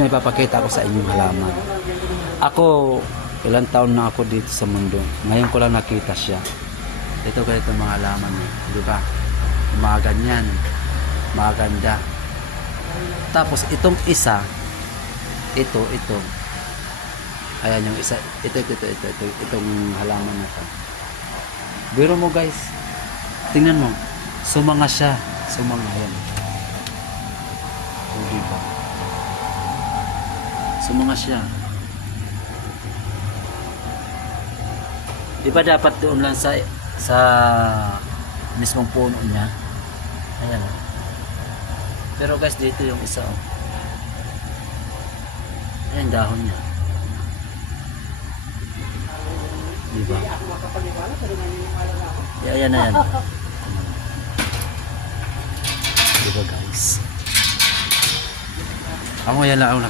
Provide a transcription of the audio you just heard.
May papakita ko sa inyong halaman. Ako, ilang taon na ako dito sa mundo. Ngayon ko lang nakita siya. Ito ganito mga halaman. Di ba? Mga ganyan. Maganda. Tapos itong isa, ito. Ayan yung isa. Itong halaman na to. Biro mo guys. Tingnan mo. Sumanga siya. Sumanga yan. O diba? Sumanga siya. Di ba dapat doon lang sa mismong puno niya? Ayan. Pero guys, dito yung isa. Ayan dahon niya. Di ba? Ayan na yan. Di ba guys? Ako yan lang